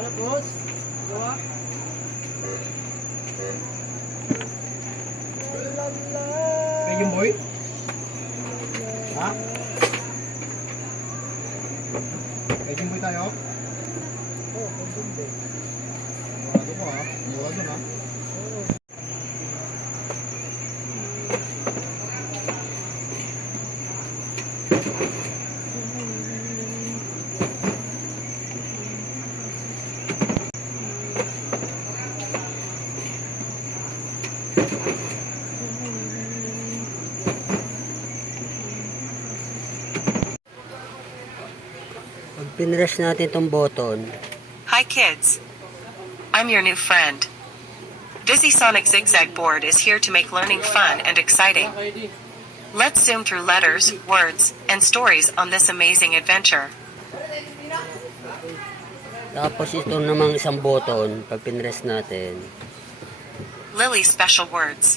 Ano boss? Gawa? Medyo boy? Ha? Medyo boy tayo? Oo, medyo boy. Murado ko ha? Murado na. Pag pinress natin itong button. Hi kids, I'm your new friend. VisiSonic Zigzag board is here to make learning fun and exciting. Let's zoom through letters, words, and stories on this amazing adventure. Tapos ito namang isang button, pag pinress natin. Lily's special words.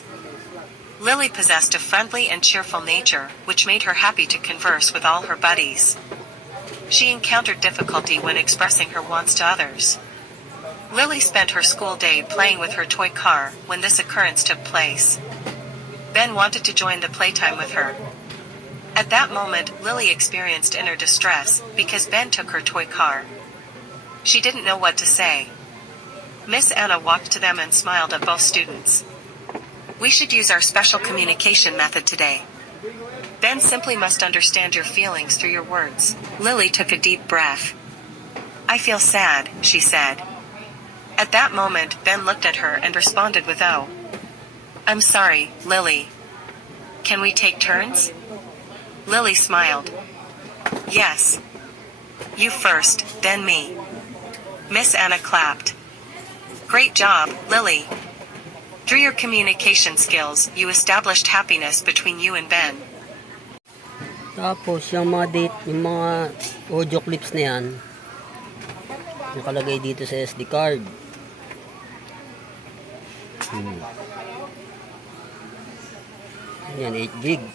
Lily possessed a friendly and cheerful nature, which made her happy to converse with all her buddies. She encountered difficulty when expressing her wants to others. Lily spent her school day playing with her toy car when this occurrence took place. Ben wanted to join the playtime with her. At that moment, Lily experienced inner distress because Ben took her toy car. She didn't know what to say. Miss Anna walked to them and smiled at both students. We should use our special communication method today. Ben simply must understand your feelings through your words. Lily took a deep breath. I feel sad, she said. At that moment, Ben looked at her and responded with "Oh. I'm sorry, Lily. Can we take turns?" Lily smiled. Yes. You first, then me. Miss Anna clapped. Great job, Lily. Through your communication skills, you established happiness between you and Ben. Tapos yung mga date, yung mga audio clips na yan, nakalagay dito sa SD card. Yan, 8 gig.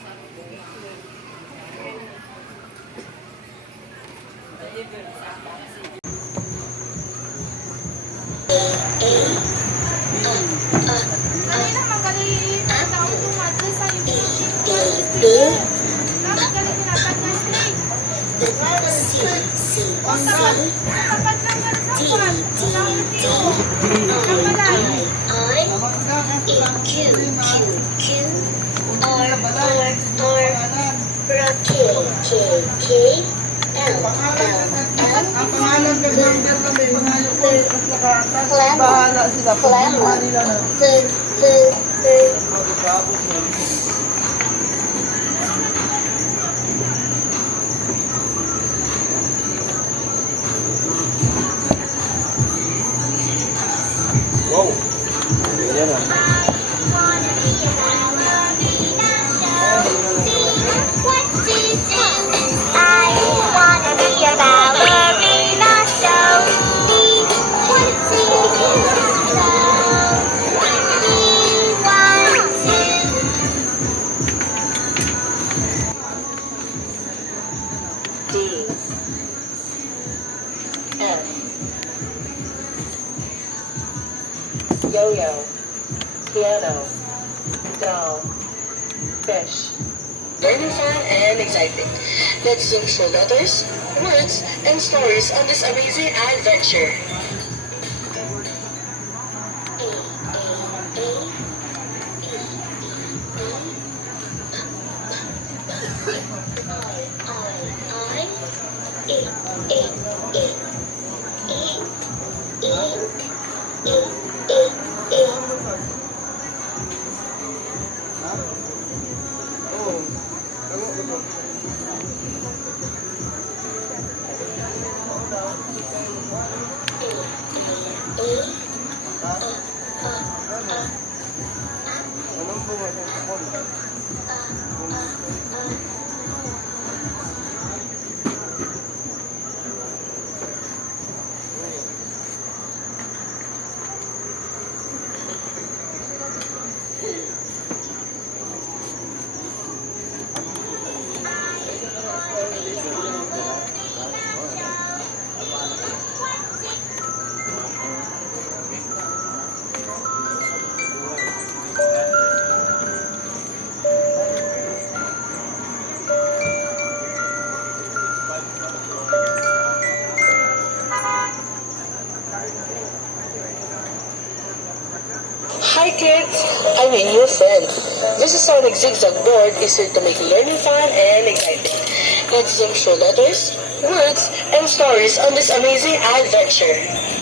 Wow! Yan ah. Yo-yo, piano, doll, fish. Learning fun and exciting. Let's zoom through letters, words, and stories on this amazing adventure. Hi kids, I'm a new friend. This Sonic Zigzag board is here to make learning fun and exciting. Let's zoom through letters, words, and stories on this amazing adventure.